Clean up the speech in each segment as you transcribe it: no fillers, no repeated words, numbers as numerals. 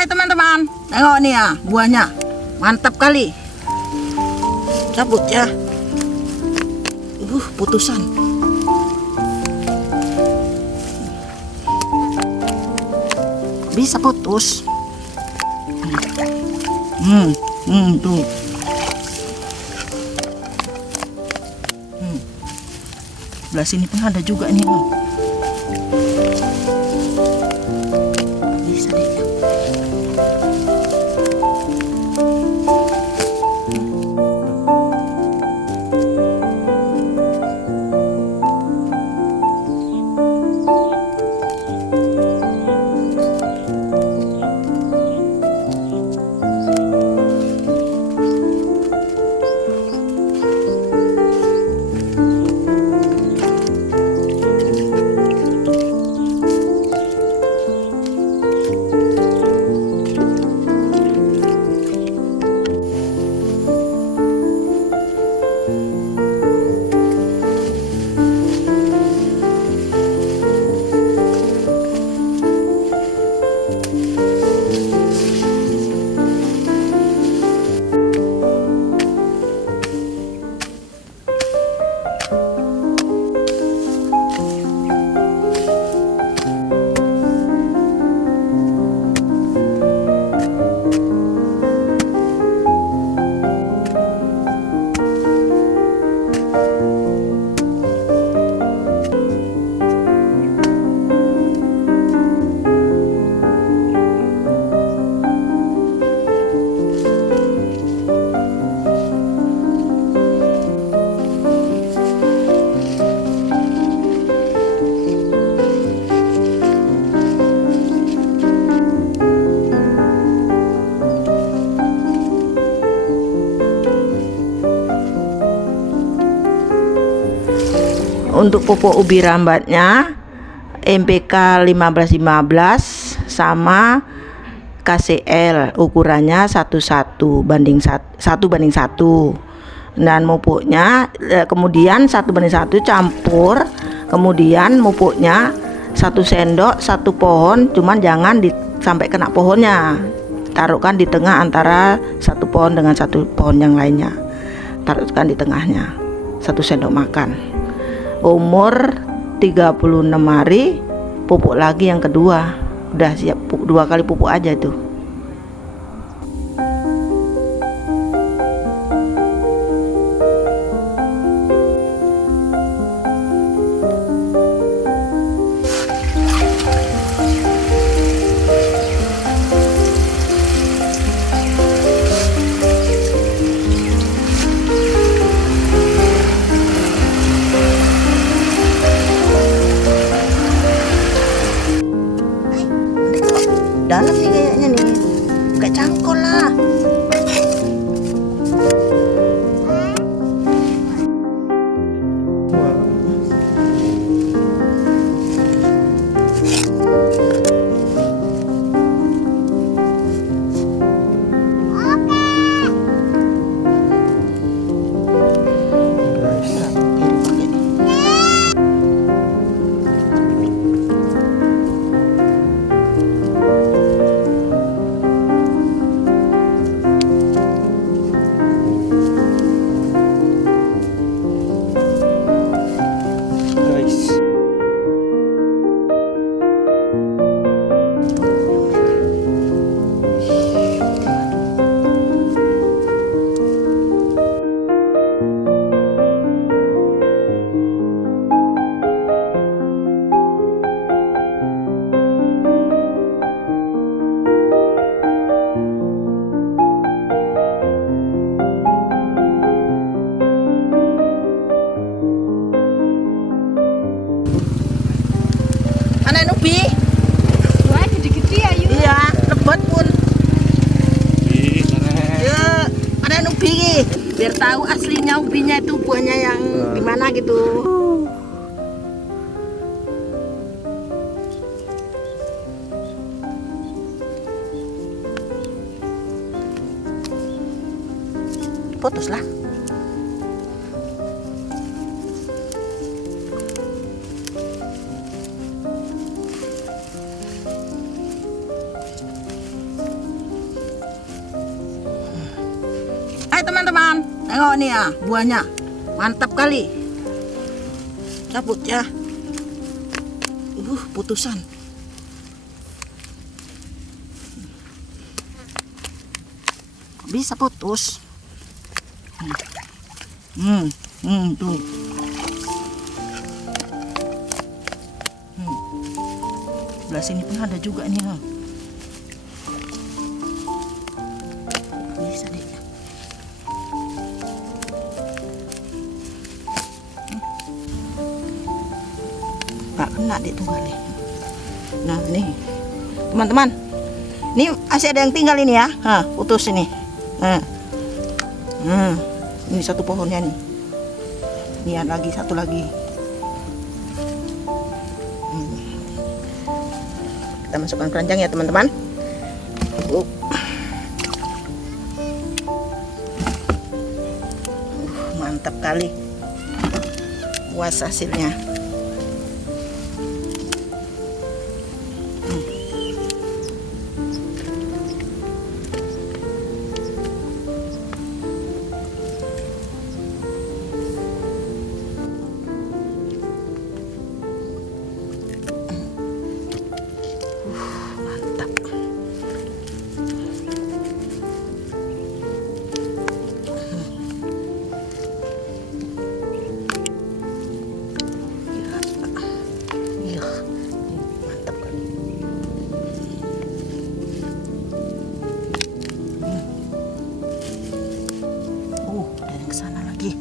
Hai teman-teman, tengok nih ya buahnya, mantap kali. Cabut ya. Putusan. Bisa putus. Tuh. Sebelah sini pun ada juga nih. Bisa deh. Untuk pupuk ubi rambatnya MPK 1515 sama KCL ukurannya 1:1 banding 1:1. Dan pupuknya kemudian 1:1 campur, kemudian pupuknya 1 sendok 1 pohon, cuman jangan sampai kena pohonnya. Taruhkan di tengah antara 1 pohon dengan 1 pohon yang lainnya. Taruhkan di tengahnya 1 sendok makan. Umur 36 hari pupuk lagi yang kedua. Udah siap 2 kali pupuk aja tuh. Dalam nih kayaknya nih, kayak cangkol lah. Ubi. Wah, gede-gede ya, Yu. Iya, lebat pun. Ya, ada ubi. Biar tahu aslinya ubinya itu buahnya yang gimana gitu. Putuslah. teman-teman. Tengok nih ya, buahnya. Mantap kali. Cabut ya. Putusan. Bisa putus. Tuh. Sebelah sini pun ada juga nih. Bisa deh. Nggak kena deh tunggalnya. Nah nih teman-teman, ini masih ada yang tinggal ini ya. Putus ini. Ini satu pohonnya nih. Ini ada lagi satu lagi. Kita masukkan keranjang ya teman-teman. Mantap kali. Puas hasilnya. Kesana lagi.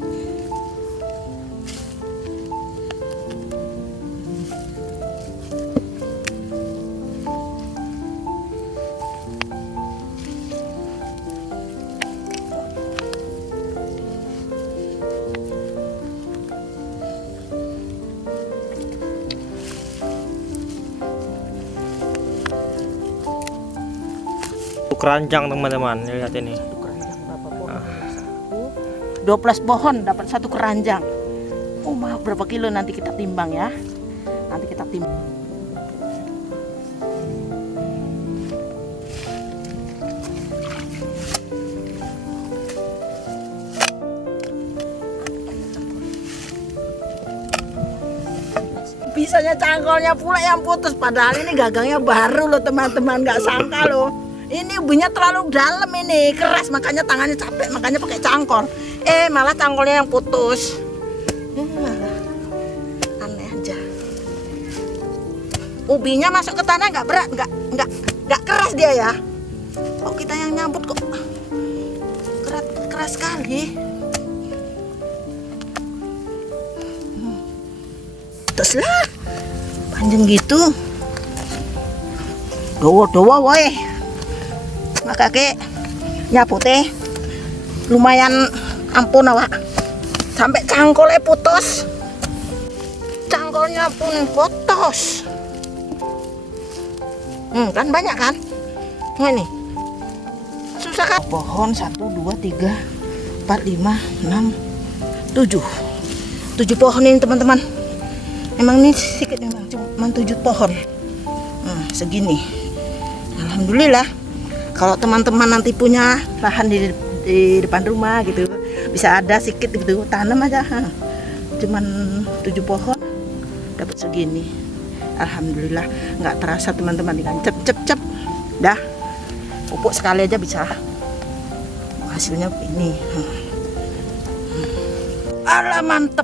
Keranjang teman-teman, lihat ini. 12 pohon dapat satu keranjang. Maaf berapa kilo nanti kita timbang ya. Nanti kita timbang. Bisanya cangkolnya pula yang putus, padahal ini gagangnya baru loh teman-teman, nggak sangka loh. Ini ubinya terlalu dalam, ini keras, makanya tangannya capek, makanya pakai cangkol. Malah cangkolnya yang putus. Malah aneh aja. Ubinya masuk ke tanah nggak berat, nggak keras dia ya. Oh kita yang nyambut kok keras sekali. Terus lah panjang gitu. Doa woi. Maka ke nyabute lumayan ampun awak. Sampai cangkolnya putus. Cangkolnya pun putus. Kan banyak kan? Nah, ini susah kan? Pohon 1, 2, 3, 4, 5, 6, 7. 7 pohon ini teman-teman. Emang ini sedikit memang, cuma 7 pohon. Nah, segini. Alhamdulillah. Kalau teman-teman nanti punya lahan di depan rumah gitu, bisa ada sedikit gitu, tanam aja. Cuman 7 pohon dapat segini. Alhamdulillah, nggak terasa teman-teman, dengan cep dah pupuk sekali aja bisa hasilnya ini. Alah mantep.